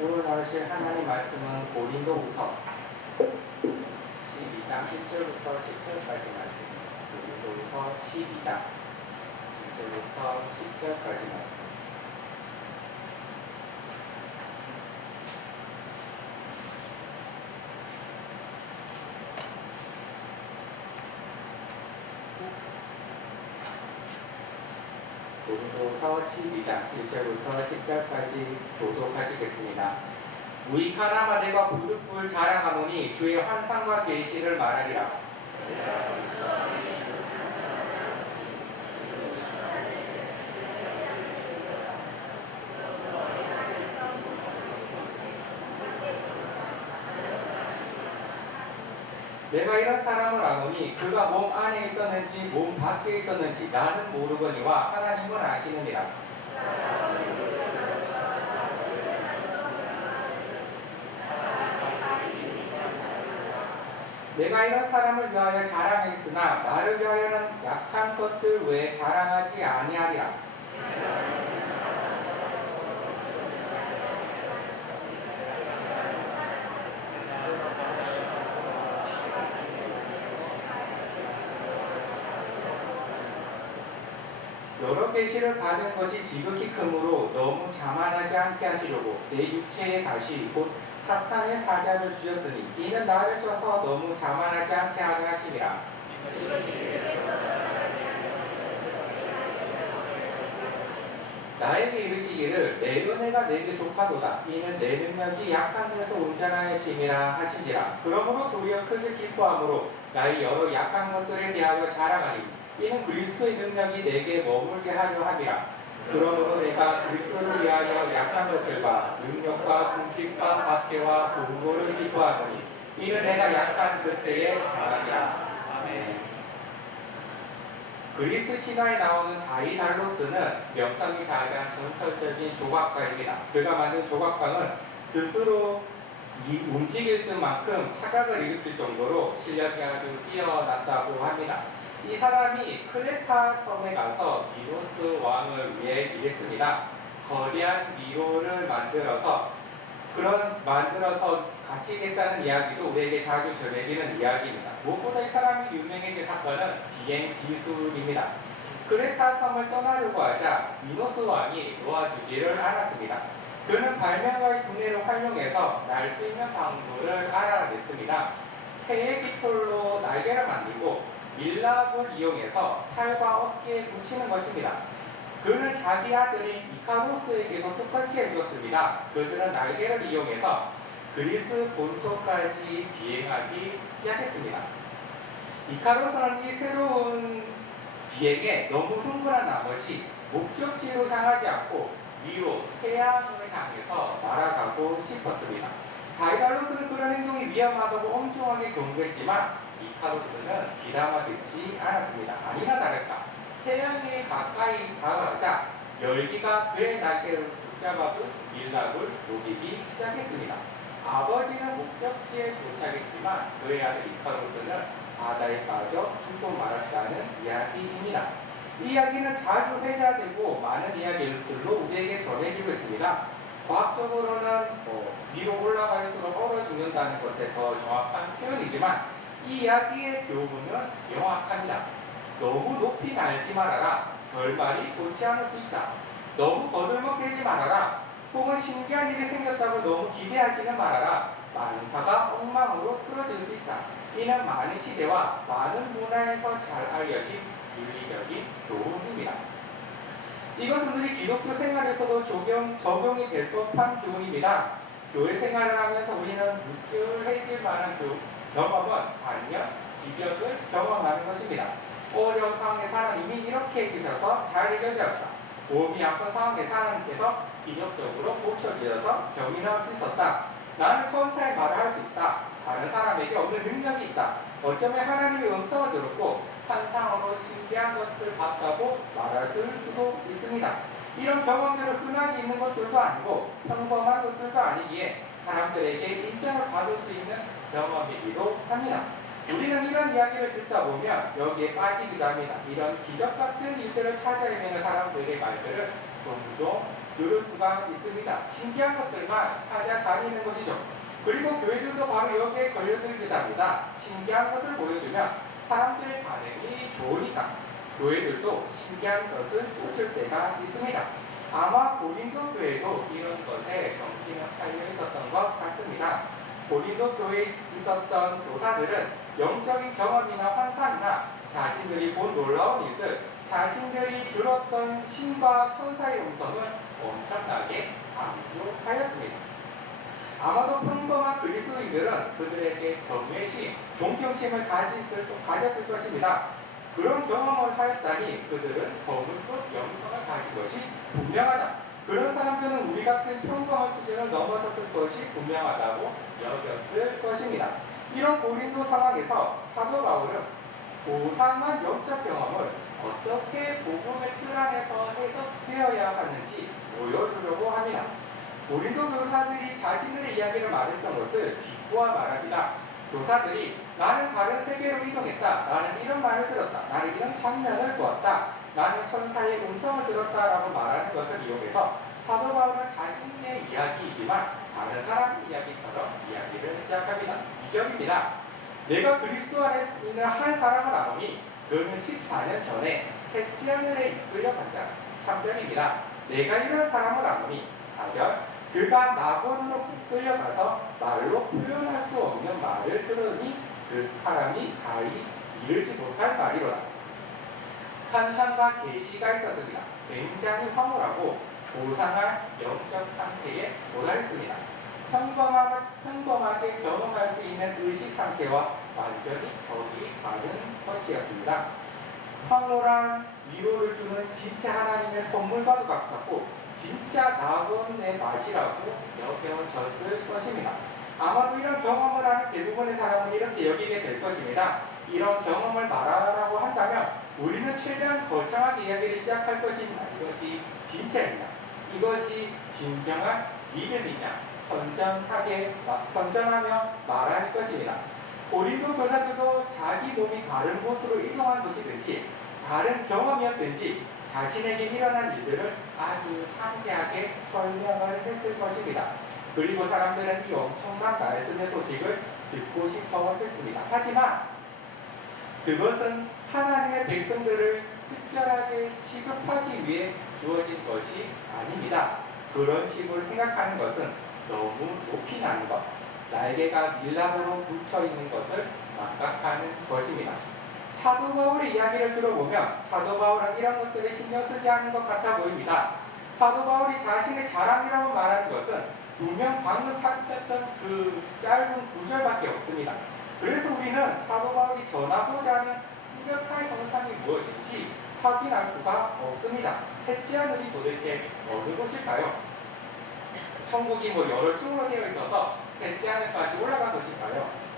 오늘 나누실 하나님 말씀은 고린도후서 12장 1절부터 10절까지 말씀입니다. 고린도후서 12장 1절부터 10절까지 말씀. 고린도후서 12장 1절부터 10절까지 교독하시겠습니다. 우익하나 내가 부득불 자랑하노니 주의 환상과 계시를 말하리라. 내가 이런 사람을 아노니 그가 몸 안에 있었는지 몸 밖에 있었는지 나는 모르거니와 하나님은 아시느니라. 내가 이런 사람을 위하여 자랑했으나 나를 위하여는 약한 것들 외에 자랑하지 아니하리라. 여러 계시를 받은 것이 지극히 크므로 너무 자만하지 않게 하시려고 내 육체의 가시 곧 사탄의 사자를 주셨으니 이는 나를 쪄서 너무 자만하지 않게 하려 하심이라. 나에게 이르시기를 내 은혜가 내게 족하도다. 이는 내 능력이 약한 데서 온전하여짐이라 하신지라. 그러므로 도리어 크게 기뻐함으로 나의 여러 약한 것들에 대하여 자랑하니 이는 그리스도의 능력이 내게 머물게 하려 함이라. 그러므로 내가 그리스도를 위하여 약한 것들과 능력과 궁핍과 박해와 공고를 기뻐하노니 이는 내가 약한 그때에 말하니라. 아멘. 그리스 신화에 나오는 다이달로스는 명성이 자자한 전설적인 조각가입니다. 그가 만든 조각방은 스스로 움직일 듯만큼 착각을 일으킬 정도로 실력이 아주 뛰어났다고 합니다. 이 사람이 크레타 섬에 가서 미노스 왕을 위해 이랬습니다. 거대한 미로를 만들어서 갇히겠다는 이야기도 우리에게 자주 전해지는 이야기입니다. 무엇보다 이 사람이 유명해진 사건은 비행 기술입니다. 크레타 섬을 떠나려고 하자 미노스 왕이 놓아주지를 않았습니다. 그는 발명가의 두뇌를 활용해서 날 수 있는 방도를 알아냈습니다. 새의 깃털로 날개를 만들고 밀랍을 이용해서 팔과 어깨에 붙이는 것입니다. 그는 자기 아들인 이카로스에게도 똑같이 해주었습니다. 그들은 날개를 이용해서 그리스 본토까지 비행하기 시작했습니다. 이카로스는 이 새로운 비행에 너무 흥분한 나머지 목적지로 향하지 않고 위로 태양을 향해서 날아가고 싶었습니다. 다이달로스는 그런 행동이 위험하다고 엄중하게 경고했지만 이카로스는 귀담아 듣지 않았습니다. 아니나 다를까 태양이 가까이 다가가자 열기가 그의 날개를 붙잡아도 밀랍을 녹이기 시작했습니다. 아버지는 목적지에 도착했지만 그의 아들 이카로스는 바다에 빠져 죽고 말았다는 이야기입니다. 이 이야기는 자주 회자되고 많은 이야기들로 우리에게 전해지고 있습니다. 과학적으로는 위로 올라갈수록 얼어 죽는다는 것에 더 정확한 표현이지만 이 이야기의 교훈은 명확합니다. 너무 높이 날지 말아라. 결말이 좋지 않을 수 있다. 너무 거들먹대지 말아라. 혹은 신기한 일이 생겼다고 너무 기대하지는 말아라. 만사가 엉망으로 틀어질 수 있다. 이는 많은 시대와 많은 문화에서 잘 알려진 윤리적인 교훈입니다. 이것은 우리 기독교 생활에서도 적용이 될 법한 교훈입니다. 교회 생활을 하면서 우리는 묵직해질 만한 경험은 반면 기적을 경험하는 것입니다. 어려운 상황에서 하나님이 이렇게 해주셔서 잘 해결되었다. 몸이 아픈 상황에서 하나님께서 기적적으로 고쳐주셔서 병이 나을 수 있었다. 나는 천사의 말을 할 수 있다. 다른 사람에게 없는 능력이 있다. 어쩌면 하나님의 음성을 들었고 환상으로 신기한 것을 봤다고 말할 수도 있습니다. 이런 경험들은 흔하게 있는 것들도 아니고 평범한 것들도 아니기에 사람들에게 인정을 받을 수 있는 경험이기도 합니다. 우리는 이런 이야기를 듣다 보면 여기에 빠지기도 합니다. 이런 기적 같은 일들을 찾아 헤매는 사람들의 말들을 종종 들을 수가 있습니다. 신기한 것들만 찾아다니는 것이죠. 그리고 교회들도 바로 여기에 걸려들기다 합니다. 신기한 것을 보여주면 사람들의 반응이 좋으니까 교회들도 신기한 것을 쫓을 때가 있습니다. 아마 고린도 교회도 이런 것에 정신이 팔려 있었던 것 같습니다. 고린도 교회에 있었던 교사들은 영적인 경험이나 환상이나 자신들이 본 놀라운 일들, 자신들이 들었던 신과 천사의 음성을 엄청나게 강조하였습니다. 아마도 평범한 그리스도인들은 그들에게 경외심, 존경심을 가졌을 것입니다. 그런 경험을 하였다니 그들은 거물급 영성을 가진 것이 분명하다. 그런 사람들은 우리 같은 평범한 수준을 넘어섰을 것이 분명하다고 여겼을 것입니다. 이런 고린도 상황에서 사도 바울은 고상한 영적 경험을 어떻게 복음의 틀 안에서 해석되어야 하는지 보여주려고 합니다. 고린도 교사들이 자신들의 이야기를 말했던 것을 비꼬아 말합니다. 교사들이 나는 다른 세계로 이동했다. 나는 이런 말을 들었다. 나는 이런 장면을 보았다. 나는 천사의 음성을 들었다라고 말하는 것을 이용해서 사도 바울은 자신의 이야기이지만 다른 사람의 이야기처럼 이야기를 시작합니다. 2절입니다. 내가 그리스도 안에 있는 한 사람을 아노니 그는 14년 전에 셋째 하늘에 이끌려 간 자. 3절입니다. 내가 이런 사람을 아노니 4절 그가 낙원으로 이끌려가서 말로 표현할 수 없는 말을 들으니 그 사람이 가히 이르지 못할 말이로다. 환상과 계시가 있었습니다. 굉장히 황홀하고 고상한 영적 상태에 도달했습니다. 평범하게 경험할 수 있는 의식 상태와 완전히 격이 다른 것이었습니다. 황홀한 위로를 주는 진짜 하나님의 선물과도 같았고 진짜 낙원의 맛이라고 여겨졌을 것입니다. 아마도 이런 경험을 하는 대부분의 사람은 이렇게 여기게 될 것입니다. 이런 경험을 말하라고 한다면 우리는 최대한 거창하게 이야기를 시작할 것입니다. 이것이 진짜이냐? 이것이 진정한 믿음이냐? 선전하며 말할 것입니다. 고린도 교사들도 자기 몸이 다른 곳으로 이동한 것이든지 다른 경험이었든지 자신에게 일어난 일들을 아주 상세하게 설명을 했을 것입니다. 그리고 사람들은 이 엄청난 말씀의 소식을 듣고 싶어 했습니다. 하지만 그것은 하나님의 백성들을 특별하게 취급하기 위해 주어진 것이 아닙니다. 그런 식으로 생각하는 것은 너무 높이 나는 것, 날개가 밀랍으로 붙여있는 것을 망각하는 것입니다. 사도 바울의 이야기를 들어보면 사도 바울은 이런 것들에 신경 쓰지 않는 것 같아 보입니다. 사도 바울이 자신의 자랑이라고 말하는 것은 분명 방금 살폈던 그 짧은 구절밖에 없습니다. 그래서 우리는 사도 바울이 전하고자 하는 뚜렷한 형상이 무엇인지 확인할 수가 없습니다. 셋째 하늘이 도대체 어느 곳일까요? 천국이 여러 층으로 되어 있어서 셋째 하늘까지 올라간 것일까요?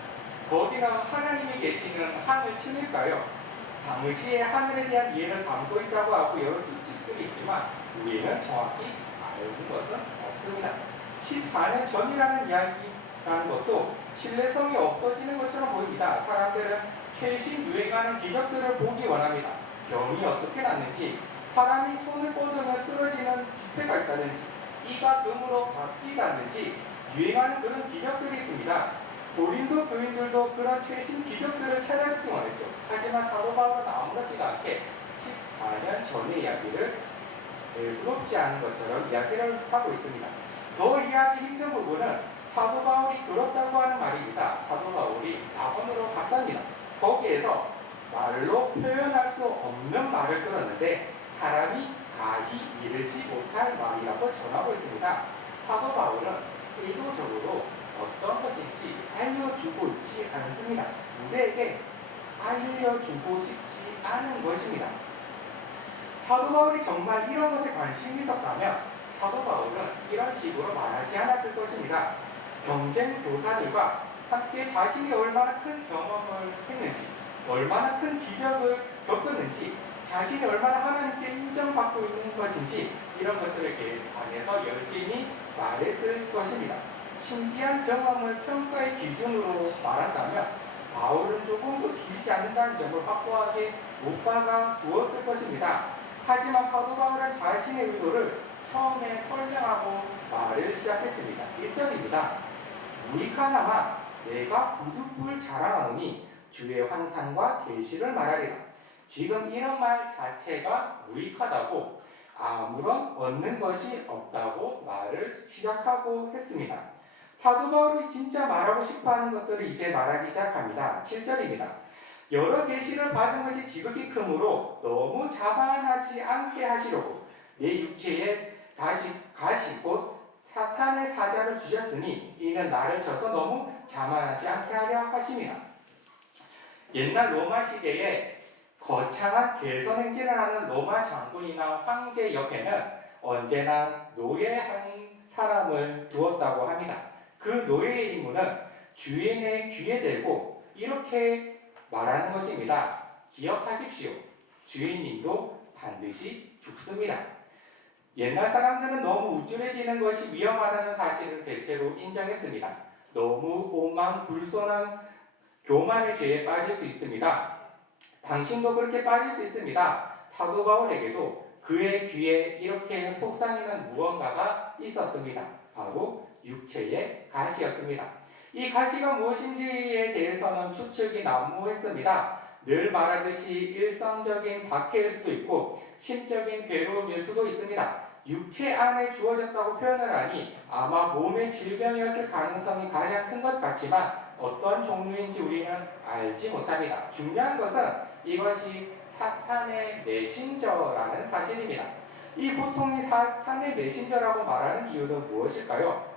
거기는 하나님이 계시는 하늘층일까요? 당시에 하늘에 대한 이해를 담고 있다고 하고 여러 추측들이 있지만 우리는 정확히 알고 것은 없습니다. 14년 전이라는 이야기라는 것도 신뢰성이 없어지는 것처럼 보입니다. 사람들은 최신 유행하는 기적들을 보기 원합니다. 병이 어떻게 낫는지, 사람이 손을 뻗으면 쓰러지는 지폐가 있다든지, 이가 금으로 바뀌다든지 유행하는 그런 기적들이 있습니다. 고린도 교인들도 그런 최신 기적들을 찾아듣기 원했죠. 하지만 사도 바울은 아무렇지도 않게 14년 전의 이야기를 대수롭지 않은 것처럼 이야기를 하고 있습니다. 더 이해하기 힘든 부분은 사도 바울이 들었다고 하는 말입니다. 사도 바울이 낙원으로 갔답니다. 거기에서 말로 표현할 수 없는 말을 들었는데 사람이 가히 이르지 못할 말이라고 전하고 있습니다. 사도 바울은 의도적으로 어떤 것인지 알려주고 있지 않습니다. 우리에게 알려주고 싶지 않은 것입니다. 사도 바울이 정말 이런 것에 관심이 있었다면 사도 바울은 이런 식으로 말하지 않았을 것입니다. 경쟁 교사들과 함께 자신이 얼마나 큰 경험을 했는지, 얼마나 큰 기적을 겪었는지, 자신이 얼마나 하나님께 인정받고 있는 것인지 이런 것들에 관해서 열심히 말했을 것입니다. 신기한 경험을 평가의 기준으로 말한다면 바울은 조금도 뒤지지 않는다는 점을 확고하게 못 박아 두었을 것입니다. 하지만 사도 바울은 자신의 의도를 처음에 설명하고 말을 시작했습니다. 1절입니다. 무익하나마 내가 부득불 자랑하노니 주의 환상과 계시를 말하리라. 지금 이런 말 자체가 무익하다고 아무런 얻는 것이 없다고 말을 시작하고 했습니다. 사도 바울이 진짜 말하고 싶어하는 것들을 이제 말하기 시작합니다. 7절입니다. 여러 계시를 받은 것이 지극히 크므로 너무 자만하지 않게 하시려고 내 육체에 다시 가시 곧 사탄의 사자를 주셨으니 이는 나를 쳐서 너무 자만하지 않게 하려 하심이라. 옛날 로마 시대에 거창한 개선 행진을 하는 로마 장군이나 황제 옆에는 언제나 노예 한 사람을 두었다고 합니다. 그 노예의 임무는 주인의 귀에 대고 이렇게 말하는 것입니다. 기억하십시오. 주인님도 반드시 죽습니다. 옛날 사람들은 너무 우쭐해지는 것이 위험하다는 사실을 대체로 인정했습니다. 너무 오만 불손한 교만의 죄에 빠질 수 있습니다. 당신도 그렇게 빠질 수 있습니다. 사도 바울에게도 그의 귀에 이렇게 속삭이는 무언가가 있었습니다. 바로 육체의 가시였습니다. 이 가시가 무엇인지에 대해서는 추측이 난무했습니다. 늘 말하듯이 일상적인 박해일 수도 있고 심적인 괴로움일 수도 있습니다. 육체 안에 주어졌다고 표현을 하니 아마 몸의 질병이었을 가능성이 가장 큰 것 같지만 어떤 종류인지 우리는 알지 못합니다. 중요한 것은 이것이 사탄의 메신저라는 사실입니다. 이 고통이 사탄의 메신저라고 말하는 이유는 무엇일까요?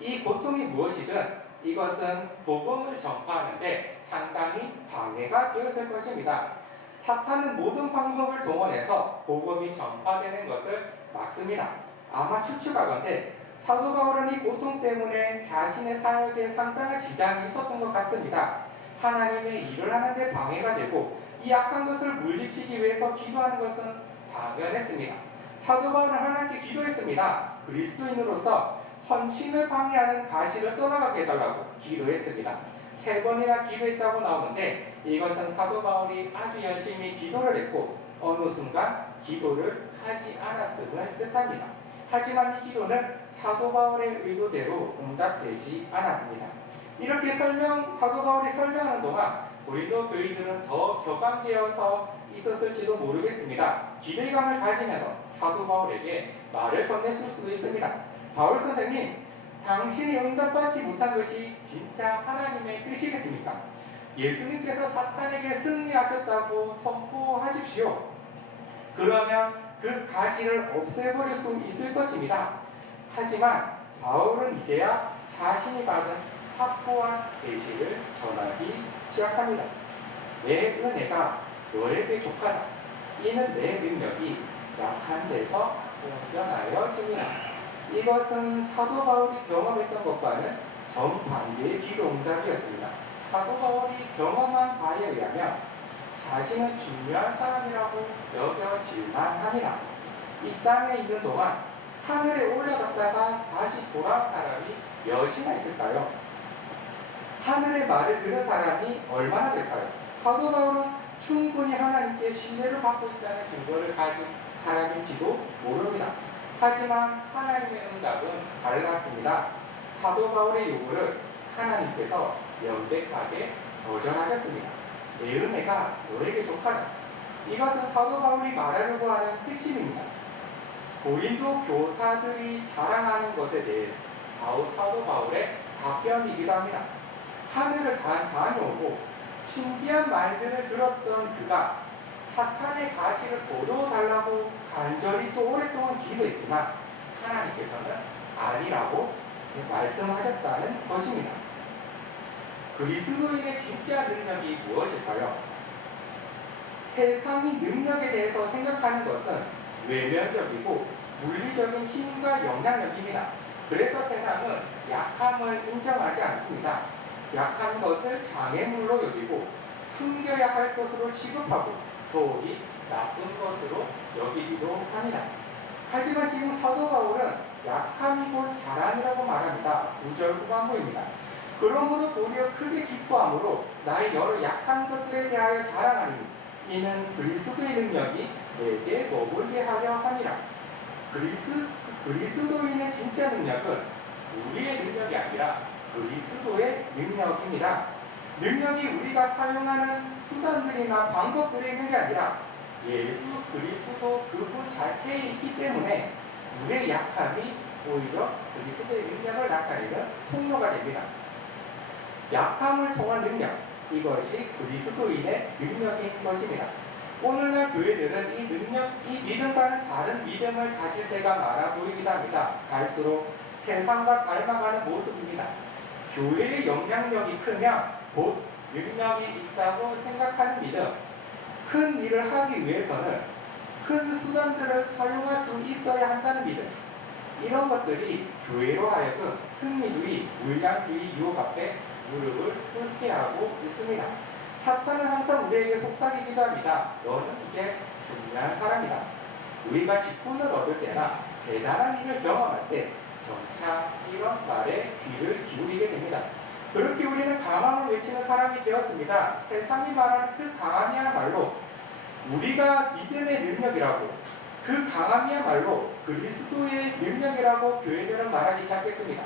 이 고통이 무엇이든 이것은 복음을 전파하는데 상당히 방해가 되었을 것입니다. 사탄은 모든 방법을 동원해서 복음이 전파되는 것을 막습니다. 아마 추측하건대 사도 바울은 이 고통 때문에 자신의 사역에 상당한 지장이 있었던 것 같습니다. 하나님의 일을 하는데 방해가 되고 이 악한 것을 물리치기 위해서 기도하는 것은 당연했습니다. 사도 바울은 하나님께 기도했습니다. 그리스도인으로서 헌신을 방해하는 가시를 떠나가게 해달라고 기도했습니다. 3번이나 기도했다고 나오는데 이것은 사도 바울이 아주 열심히 기도를 했고 어느 순간 기도를 하지 않았음을 뜻합니다. 하지만 이 기도는 사도 바울의 의도대로 응답되지 않았습니다. 이렇게 사도 바울이 설명하는 동안 고린도 교인들은 더 격앙되어서 있었을지도 모르겠습니다. 기대감을 가지면서 사도 바울에게 말을 건넸을 수도 있습니다. 바울 선생님, 당신이 응답받지 못한 것이 진짜 하나님의 뜻이겠습니까? 예수님께서 사탄에게 승리하셨다고 선포하십시오. 그러면 그 가시를 없애버릴 수 있을 것입니다. 하지만 바울은 이제야 자신이 받은 확고한 계시를 전하기 시작합니다. 내 은혜가 너에게 족하다. 이는 내 능력이 약한 데서 온전하여집니다. 이것은 사도 바울이 경험했던 것과는 정반대의 기도 응답이었습니다. 사도 바울이 경험한 바에 의하면 자신은 중요한 사람이라고 여겨질만 합니다. 이 땅에 있는 동안 하늘에 올라갔다가 다시 돌아온 사람이 몇이나 있을까요? 하늘의 말을 들은 사람이 얼마나 될까요? 사도 바울은 충분히 하나님께 신뢰를 받고 있다는 증거를 가진 사람인지도 모릅니다. 하지만 하나님의 응답은 달랐습니다. 사도 바울의 요구를 하나님께서 명백하게 거절하셨습니다. 내 은혜가 너에게 족하다. 이것은 사도 바울이 말하려고 하는 핵심입니다. 고린도 교사들이 자랑하는 것에 대해 사도 바울의 답변이기도 합니다. 하늘을 다녀오고 신비한 말들을 들었던 그가 사탄의 가시를 거둬달라고 간절히 또 오랫동안 기도했지만 하나님께서는 아니라고 말씀하셨다는 것입니다. 그리스도인의 진짜 능력이 무엇일까요? 세상이 능력에 대해서 생각하는 것은 외면적이고 물리적인 힘과 영향력입니다. 그래서 세상은 약함을 인정하지 않습니다. 약한 것을 장애물로 여기고 숨겨야 할 것으로 취급하고 도리 나쁜 것으로 여기기도 합니다. 하지만 지금 사도 바울은 약함이 곧 자랑이라고 말합니다. 9절 후반부입니다. 그러므로 도리어 크게 기뻐함으로 나의 여러 약한 것들에 대하여 자랑하니 이는 그리스도의 능력이 내게 머물게 하려 함이라. 그리스도인의 진짜 능력은 우리의 능력이 아니라 그리스도의 능력입니다. 능력이 우리가 사용하는 수단들이나 방법들에 있는 게 아니라 예수 그리스도 그분 자체에 있기 때문에 우리의 약함이 오히려 그리스도의 능력을 나타내는 통로가 됩니다. 약함을 통한 능력, 이것이 그리스도인의 능력인 것입니다. 오늘날 교회들은 이 능력, 이 믿음과는 다른 믿음을 가질 때가 많아 보이기도 합니다. 갈수록 세상과 닮아가는 모습입니다. 교회의 영향력이 크면 곧 능력이 있다고 생각하는 믿음, 큰 일을 하기 위해서는 큰 수단들을 사용할 수 있어야 한다는 믿음, 이런 것들이 교회로 하여금 승리주의, 물량주의 유혹 앞에 무릎을 꿇게 하고 있습니다. 사탄은 항상 우리에게 속삭이기도 합니다. 너는 이제 중요한 사람이다. 우리가 직분을 얻을 때나 대단한 일을 경험할 때 점차 이런 말에 귀를 기울이게 됩니다. 그렇게 우리는 강함을 외치는 사람이 되었습니다. 세상이 말하는 그 강함이야말로 우리가 믿음의 능력이라고, 그 강함이야말로 그리스도의 능력이라고 교회들은 말하기 시작했습니다.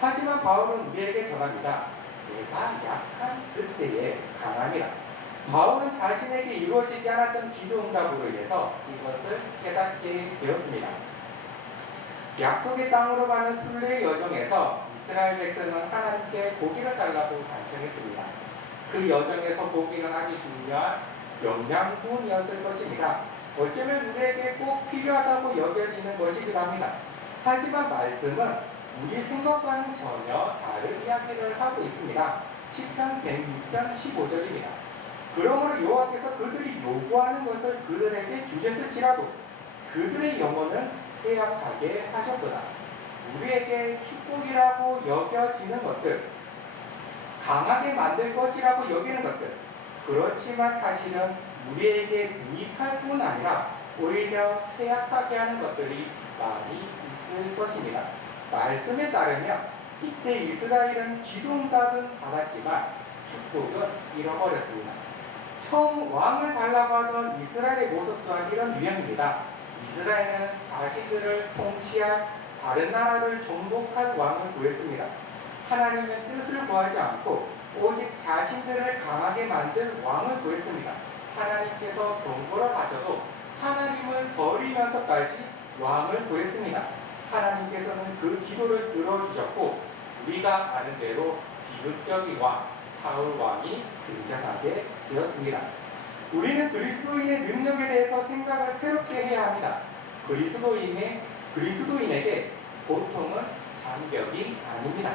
하지만 바울은 우리에게 전합니다. 내가 약한 그때의 강함이라. 바울은 자신에게 이루어지지 않았던 기도 응답으로 인해서 이것을 깨닫게 되었습니다. 약속의 땅으로 가는 순례의 여정에서 이스라엘 백성은 하나님께 고기를 달라고 간청했습니다. 그 여정에서 고기는 아주 중요한 영양분이었을 것입니다. 어쩌면 우리에게 꼭 필요하다고 여겨지는 것이기도 합니다. 하지만 말씀은 우리 생각과는 전혀 다른 이야기를 하고 있습니다. 시편 106편 15절입니다. 그러므로 여호와께서 그들이 요구하는 것을 그들에게 주셨을지라도 그들의 영혼을 쇠약하게 하셨도다. 우리에게 축복이라고 여겨지는 것들, 강하게 만들 것이라고 여기는 것들, 그렇지만 사실은 우리에게 유익할 뿐 아니라 오히려 쇠약하게 하는 것들이 많이 있을 것입니다. 말씀에 따르면 이때 이스라엘은 기도응답은 받았지만 축복은 잃어버렸습니다. 처음 왕을 달라고 하던 이스라엘의 모습 또한 이런 유형입니다. 이스라엘은 자신들을 통치할 다른 나라를 정복한 왕을 구했습니다. 하나님의 뜻을 구하지 않고 오직 자신들을 강하게 만든 왕을 구했습니다. 하나님께서 경고를 하셔도 하나님을 버리면서까지 왕을 구했습니다. 하나님께서는 그 기도를 들어주셨고 우리가 아는 대로 비극적인 왕 사울 왕이 등장하게 되었습니다. 우리는 그리스도인의 능력에 대해서 생각을 새롭게 해야 합니다. 그리스도인에게 고통은 장벽이 아닙니다.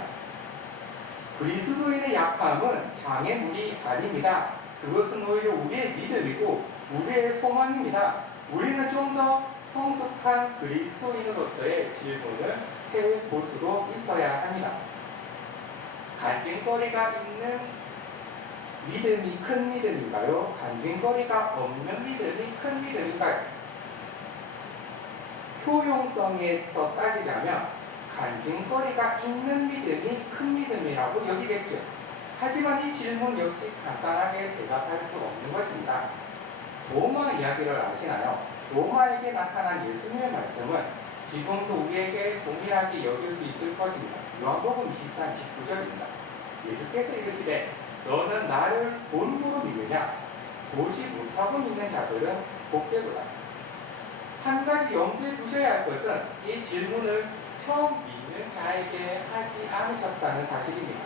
그리스도인의 약함은 장애물이 아닙니다. 그것은 오히려 우리의 믿음이고 우리의 소망입니다. 우리는 좀 더 성숙한 그리스도인으로서의 질문을 해볼 수도 있어야 합니다. 간증거리가 있는 믿음이 큰 믿음인가요? 간증거리가 없는 믿음이 큰 믿음인가요? 효용성에서 따지자면 간증거리가 있는 믿음이 큰 믿음이라고 여기겠죠. 하지만 이 질문 역시 간단하게 대답할 수 없는 것입니다. 도마 이야기를 아시나요? 도마에게 나타난 예수님의 말씀은 지금도 우리에게 동일하게 여길 수 있을 것입니다. 요한복음 20장 29절입니다. 예수께서 이르시되 너는 나를 본으로 믿느냐? 보지 못하고 믿는 자들은 복되도다. 한 가지 염두에 두셔야 할 것은 이 질문을 처음 믿는 자에게 하지 않으셨다는 사실입니다.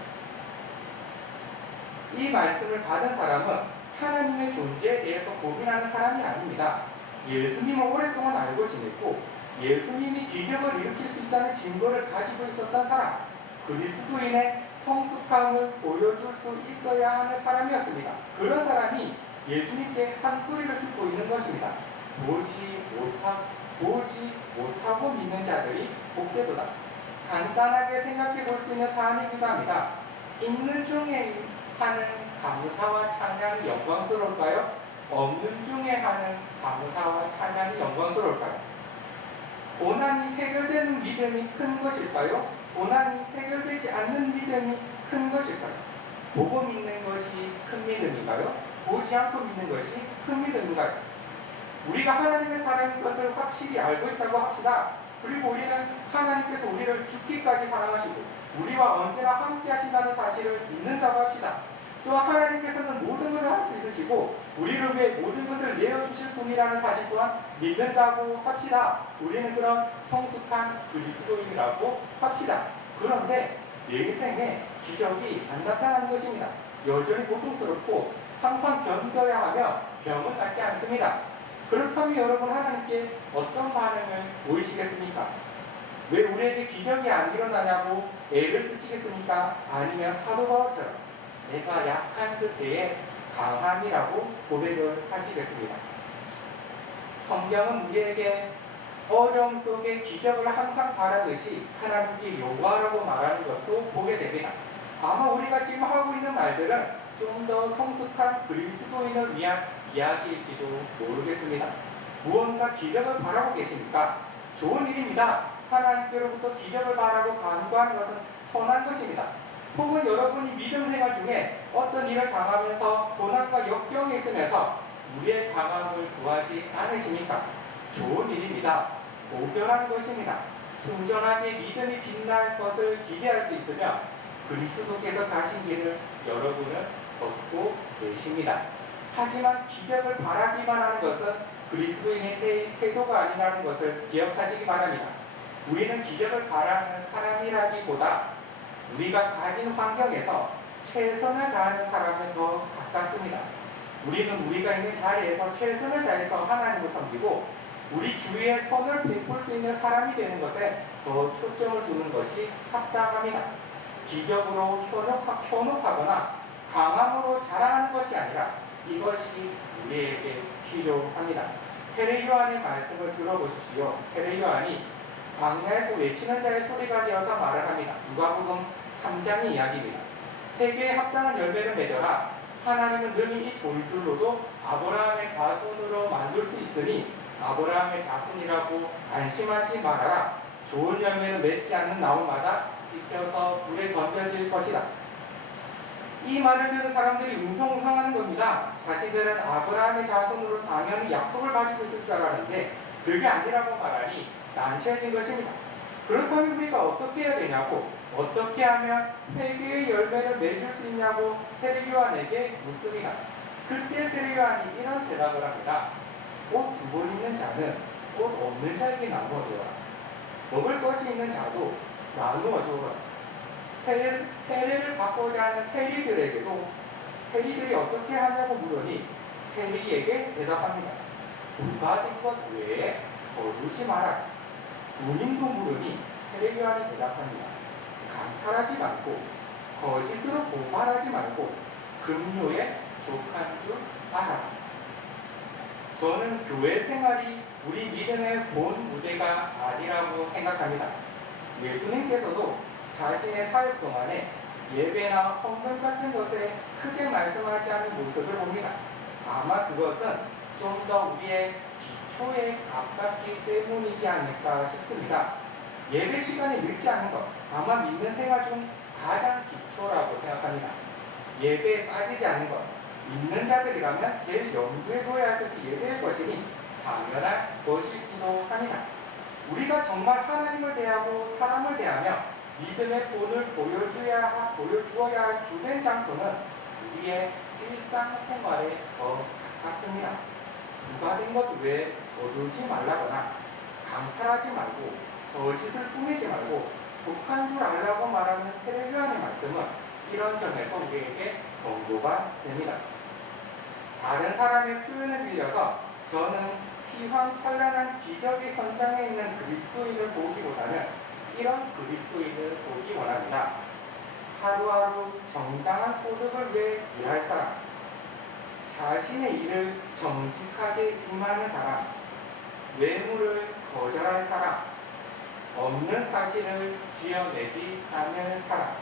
이 말씀을 받은 사람은 하나님의 존재에 대해서 고민하는 사람이 아닙니다. 예수님을 오랫동안 알고 지냈고 예수님이 기적을 일으킬 수 있다는 증거를 가지고 있었던 사람, 그리스도인의 성숙함을 보여줄 수 있어야 하는 사람이었습니다. 그런 사람이 예수님께 한 소리를 듣고 있는 것입니다. 보지 못하고 믿는 자들이 복되도다. 간단하게 생각해 볼 수 있는 사안이기도 합니다. 있는 중에 하는 감사와 찬양이 영광스러울까요? 없는 중에 하는 감사와 찬양이 영광스러울까요? 고난이 해결되는 믿음이 큰 것일까요? 고난이 해결되지 않는 믿음이 큰 것일까요? 보고 믿는 것이 큰 믿음인가요? 보지 않고 믿는 것이 큰 믿음인가요? 우리가 하나님의 사람인 것을 확실히 알고 있다고 합시다. 그리고 우리는 하나님께서 우리를 죽기까지 사랑하시고 우리와 언제나 함께 하신다는 사실을 믿는다고 합시다. 또한 하나님께서는 모든 것을 할 수 있으시고 우리를 위해 모든 것을 내어주실 분이라는 사실 또한 믿는다고 합시다. 우리는 그런 성숙한 그리스도인이라고 합시다. 그런데 내 인생에 기적이 안 나타나는 것입니다. 여전히 고통스럽고 항상 견뎌야 하며 병은 낫지 않습니다. 그렇다면 여러분 하나님께 어떤 반응을 보이시겠습니까? 왜 우리에게 기적이 안 일어나냐고 애를 쓰시겠습니까? 아니면 사도 바울처럼 내가 약한 그때에 강함이라고 고백을 하시겠습니다. 성경은 우리에게 어려움 속에 기적을 항상 바라듯이 하나님께 요구하라고 말하는 것도 보게 됩니다. 아마 우리가 지금 하고 있는 말들은 좀 더 성숙한 그리스도인을 위한 이야기일지도 모르겠습니다. 무언가 기적을 바라고 계십니까? 좋은 일입니다. 하나님께로부터 기적을 바라고 간구하는 것은 선한 것입니다. 혹은 여러분이 믿음 생활 중에 어떤 일을 당하면서 고난과 역경에 있으면서 우리의 강함을 구하지 않으십니까? 좋은 일입니다. 고결한 것입니다. 순전하게 믿음이 빛날 것을 기대할 수 있으며 그리스도께서 가신 길을 여러분은 걷고 계십니다. 하지만 기적을 바라기만 하는 것은 그리스도인의 태도가 아니라는 것을 기억하시기 바랍니다. 우리는 기적을 바라는 사람이라기보다 우리가 가진 환경에서 최선을 다하는 사람에 더 가깝습니다. 우리는 우리가 있는 자리에서 최선을 다해서 하나님을 섬기고 우리 주위에 선을 베풀 수 있는 사람이 되는 것에 더 초점을 두는 것이 합당합니다. 기적으로 현혹하거나 강함으로 자랑하는 것이 아니라 이것이 우리에게 필요합니다. 세례 요한의 말씀을 들어보십시오. 세례 요한이 광야에서 외치는 자의 소리가 되어서 말을 합니다. 누가복음 3장의 이야기입니다. 회개에 합당한 열매를 맺어라. 하나님은 능히 이 돌들로도 아브라함의 자손으로 만들 수 있으니 아브라함의 자손이라고 안심하지 말아라. 좋은 열매를 맺지 않는 나무마다 찢겨서 불에 던져질 것이다. 이 말을 들은 사람들이 웅성웅성하는 겁니다. 자신들은 아브라함의 자손으로 당연히 약속을 가지고 있을 줄 알았는데 그게 아니라고 말하니 난처해진 것입니다. 그렇다면 우리가 어떻게 해야 되냐고, 어떻게 하면 회개의 열매를 맺을 수 있냐고 세례 요한에게 묻습니다. 그때 세례 요한이 이런 대답을 합니다. 옷 두 벌 있는 자는 옷 없는 자에게 나누어 주어라. 먹을 것이 있는 자도 나누어 주어라. 세례를 받고자 하는 세리들에게도 세리들이 어떻게 하냐고 물으니 세리에게 대답합니다. 누가 된 것 외에 거두지 마라. 군인도 물으니 세례 요한이 대답합니다. 강탈하지 말고 거짓으로 고발하지 말고 금요에 족한 줄 알아라. 저는 교회 생활이 우리 믿음의 본 무대가 아니라고 생각합니다. 예수님께서도 자신의 사역 동안에 예배나 헌금 같은 것에 크게 말씀하지 않는 모습을 봅니다. 아마 그것은 좀 더 우리의 기초에 가깝기 때문이지 않을까 싶습니다. 예배 시간이 늦지 않은 것, 아마 믿는 생활 중 가장 기초라고 생각합니다. 예배에 빠지지 않는 것, 믿는 자들이라면 제일 염두에 둬야 할 것이 예배일 것이니 당연한 것이기도 합니다. 우리가 정말 하나님을 대하고 사람을 대하며 믿음의 본을 보여주어야 할 주된 장소는 우리의 일상생활에 더 가깝습니다. 부과된 것 외에 거두지 말라거나 강탈하지 말고 거짓을 꾸미지 말고 족한 줄 알라고 말하는 세례 요한의 말씀은 이런 점에서 우리에게 권고가 됩니다. 다른 사람의 표현을 빌려서 저는 휘황찬란한 기적의 현장에 있는 그리스도인을 보기보다는 이런 그리스도인을 보기 원합니다. 하루하루 정당한 소득을 위해 일할 사람, 자신의 일을 정직하게 임하는 사람, 뇌물을 거절할 사람, 없는 사실을 지어내지 않는 사람,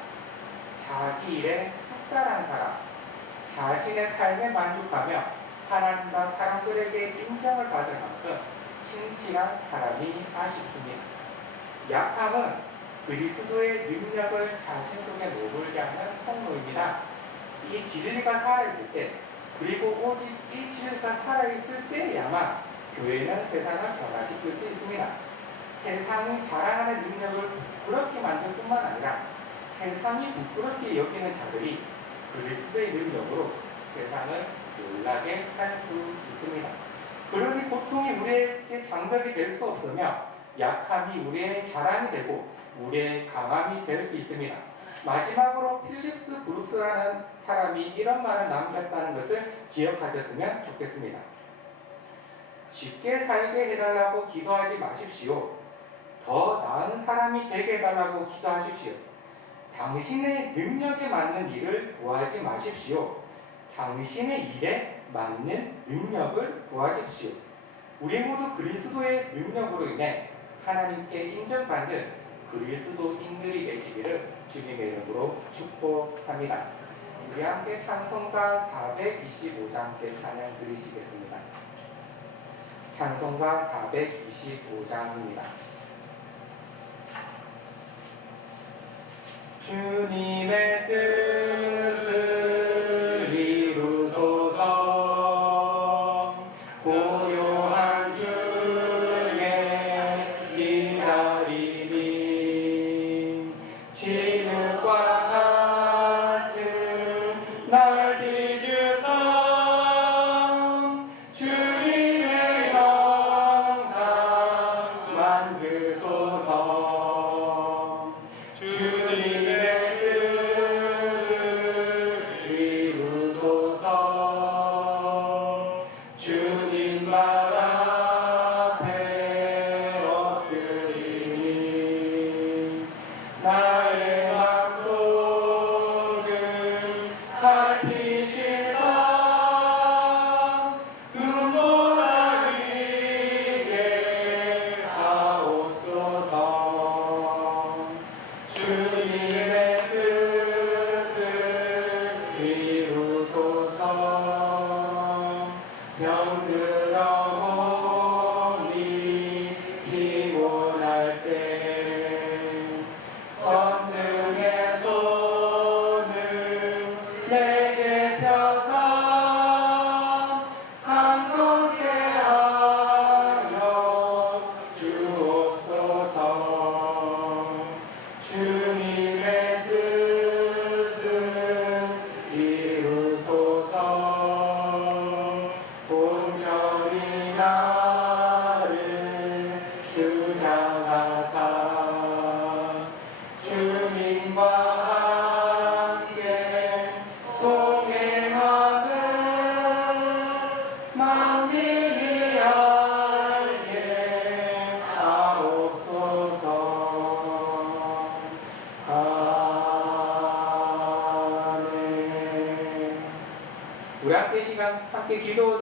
자기 일에 숙달한 사람, 자신의 삶에 만족하며 하나님과 사람들에게 인정을 받을 만큼 신실한 사람이 아쉽습니다. 약함은 그리스도의 능력을 자신 속에 머물게 하는 통로입니다. 이 진리가 살아있을 때, 그리고 오직 이 진리가 살아있을 때야만 교회는 세상을 변화시킬 수 있습니다. 세상이 자랑하는 능력을 부끄럽게 만들 뿐만 아니라 세상이 부끄럽게 여기는 자들이 그리스도의 능력으로 세상을 놀라게 할 수 있습니다. 그러니 고통이 우리에게 장벽이 될 수 없으며 약함이 우리의 자랑이 되고 우리의 강함이 될 수 있습니다. 마지막으로 필립스 브룩스라는 사람이 이런 말을 남겼다는 것을 기억하셨으면 좋겠습니다. 쉽게 살게 해달라고 기도하지 마십시오. 더 나은 사람이 되게 해달라고 기도하십시오. 당신의 능력에 맞는 일을 구하지 마십시오. 당신의 일에 맞는 능력을 구하십시오. 우리 모두 그리스도의 능력으로 인해 하나님께 인정받는 그리스도인들이 되시기를 주님의 이름으로 축복합니다. 우리 함께 찬송가 425장 함께 찬양 드리시겠습니다. 찬송가 425장입니다. 주님의 뜻을 이루소서. 고요한 주에 기다리니 진흙과 같은 날 빚으사 주님의 영상 만드소서. 주님의 주님 말 앞에 엎드리니 나의 맘속을 살피시사 눈보다 위게 하옵소서. 주님의 뜻을 이루소서. 병들어 보니 피곤할 때 권능의 손을 내게 펴사 한롭게 하여 주옵소서. 주님의 뜻을 이루소서. 온전히 나를 주장하사 주님과 함께 동행하는 만민이 알게 하옵소서. 아멘. 우리 함께 시간 함께 기도